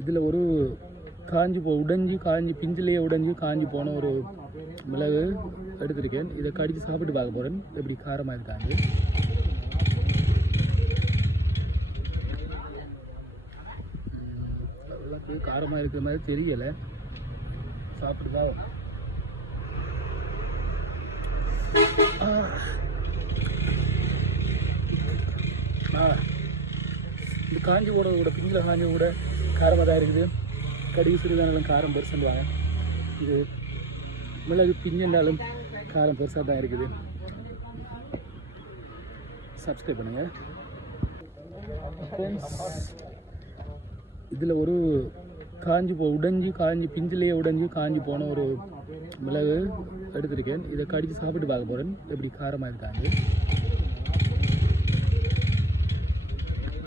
இதில் ஒரு காஞ்சி பிஞ்சிலேயே உடைஞ்சு காஞ்சி போன ஒரு மிளகு எடுத்திருக்கேன். இதை கடிச்சு சாப்பிட்டு பார்க்க போகிறேன் எப்படி காரமாக இருக்காங்க. எல்லாத்தையும் காரமாக இருக்கிற மாதிரி தெரியலை, சாப்பிட்டு தான் இந்த காஞ்சி கூட பிஞ்சில் காஞ்சி கூட காரமாக தான் இருக்குது. கடிகு சிறுதானாலும் காரம் பெருசுவாங்க. இது மிளகு பிஞ்சின்றாலும் காரம் பெருசாக தான் இருக்குது. சப்ஸ்கிரைப் பண்ணுங்கள். இதில் ஒரு காஞ்சி பிஞ்சிலேயே உடைஞ்சு காஞ்சி போன ஒரு மிளகு எடுத்திருக்கேன். இதை கடிச்சு சாப்பிட்டு பார்க்க போகிறேன் எப்படி காரமாக இருக்காங்க.